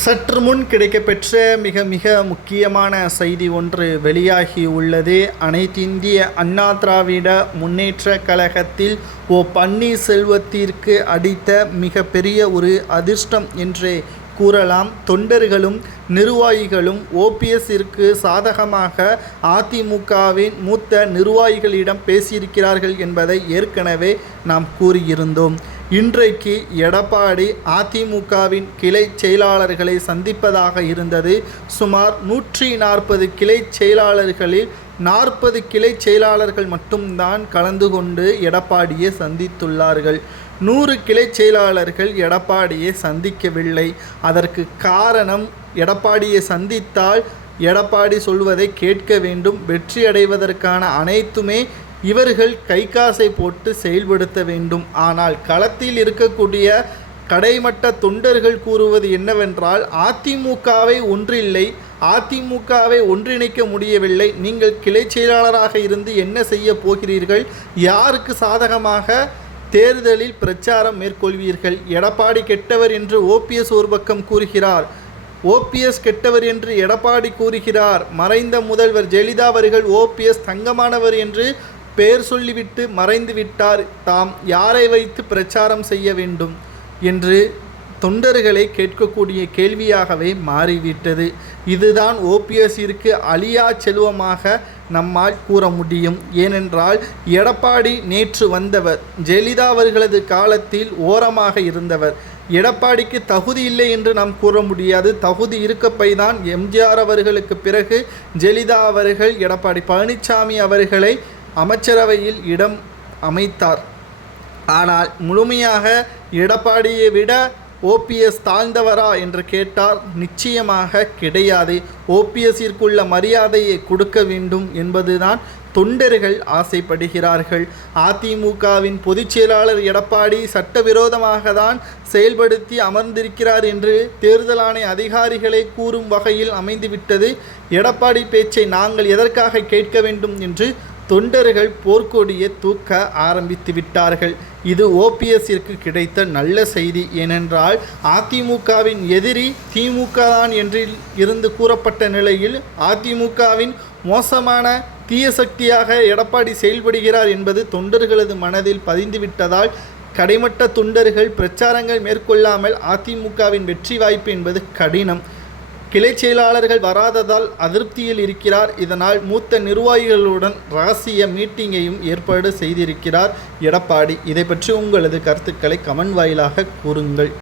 சற்று முன் கிடைக்கப்பெற்ற மிக மிக முக்கியமான செய்தி ஒன்று வெளியாகி உள்ளது. அனைத்திந்திய அண்ணா திராவிட முன்னேற்ற கழகத்தில் பன்னீர்செல்வத்திற்கு அடித்த மிக பெரிய ஒரு அதிர்ஷ்டம் என்றே கூறலாம். தொண்டர்களும் நிர்வாகிகளும் ஓபிஎஸ்ஸிற்கு சாதகமாக அதிமுகவின் மூத்த நிர்வாகிகளிடம் பேசியிருக்கிறார்கள் என்பதை ஏற்கனவே நாம் கூறியிருந்தோம். இன்றைக்கு எடப்பாடி அதிமுகவின் கிளை செயலாளர்களை சந்திப்பதாக இருந்தது. சுமார் 140 கிளை செயலாளர்களில் 40 கிளை செயலாளர்கள் மட்டும்தான் கலந்து கொண்டு எடப்பாடியை சந்தித்துள்ளார்கள். 100 கிளை செயலாளர்கள் எடப்பாடியை சந்திக்கவில்லை. அதற்கு காரணம், எடப்பாடியை சந்தித்தால் எடப்பாடி சொல்வதை கேட்க வேண்டும், வெற்றி அடைவதற்கான அனைத்துமே இவர்கள் கை காசை போட்டு செயல்படுத்த வேண்டும். ஆனால் களத்தில் இருக்கக்கூடிய கடைமட்ட தொண்டர்கள் கூறுவது என்னவென்றால், அதிமுகவை ஒன்றில்லை, அதிமுகவை ஒன்றிணைக்க முடியவில்லை, நீங்கள் கிளை செயலாளராக இருந்து என்ன செய்ய போகிறீர்கள், யாருக்கு சாதகமாக தேர்தலில் பிரச்சாரம் மேற்கொள்வீர்கள், எடப்பாடி கெட்டவர் என்று ஓபிஎஸ் ஒரு பக்கம் கூறுகிறார், ஓபிஎஸ் கெட்டவர் என்று எடப்பாடி கூறுகிறார், மறைந்த முதல்வர் ஜெயலலிதா அவர்கள் ஓபிஎஸ் தங்கமானவர் என்று பெயர் சொல்லிவிட்டு மறைந்து விட்டார், தாம் யாரை வைத்து பிரச்சாரம் செய்ய வேண்டும் என்று தொண்டர்களை கேட்கக்கூடிய கேள்வியாகவே மாறிவிட்டது. இதுதான் ஓபிஎஸ்ஸிற்கு அழியா செல்வமாக நம்மால் கூற முடியும். ஏனென்றால் எடப்பாடி நேற்று வந்தவர், ஜெயலலிதா அவர்களது காலத்தில் ஓரமாக இருந்தவர். எடப்பாடிக்கு தகுதி இல்லை என்று நாம் கூற முடியாது. தகுதி இருக்கப்பை தான் எம்ஜிஆர் அவர்களுக்கு பிறகு ஜெயலலிதா அவர்கள் எடப்பாடி பழனிசாமி அவர்களை அமைச்சரவையில் இடம் அமைத்தார். ஆனால் முழுமையாக எடப்பாடியை விட ஓபிஎஸ் தாழ்ந்தவரா என்று கேட்டால் நிச்சயமாக கிடையாது. ஓபிஎஸ்ஸிற்குள்ள மரியாதையை கொடுக்க வேண்டும் என்பதுதான் தொண்டர்கள் ஆசைப்படுகிறார்கள். அதிமுகவின் பொதுச் செயலாளர் எடப்பாடி சட்டவிரோதமாக தான் செயல்படுத்தி அமர்ந்திருக்கிறார் என்று தேர்தல் ஆணைய அதிகாரிகளை கூறும் வகையில் அமைந்துவிட்டது. எடப்பாடி பேச்சை நாங்கள் எதற்காக கேட்க வேண்டும் என்று தொண்டர்கள் போர்க்கொடியை தூக்க ஆரம்பித்து விட்டார்கள். இது ஓபிஎஸ்ஸிற்கு கிடைத்த நல்ல செய்தி. ஏனென்றால் அதிமுகவின் எதிரி திமுக தான் என்று இருந்து கூறப்பட்ட நிலையில் அதிமுகவின் மோசமான தீய சக்தியாக எடப்பாடி செயல்படுகிறார் என்பது தொண்டர்களது மனதில் பதிந்துவிட்டதால் கடைமட்ட தொண்டர்கள் பிரச்சாரங்கள் மேற்கொள்ளாமல் அதிமுகவின் வெற்றி வாய்ப்பு என்பது கடினம். கிளை செயலாளர்கள் வராததால் அதிருப்தியில் இருக்கிறார். இதனால் மூத்த நிர்வாகிகளுடன் ரகசிய மீட்டிங்கையும் ஏற்பாடு செய்திருக்கிறார் எடப்பாடி. இதை பற்றி உங்களது கருத்துக்களை கமெண்ட் வாயிலாக கூறுங்கள்.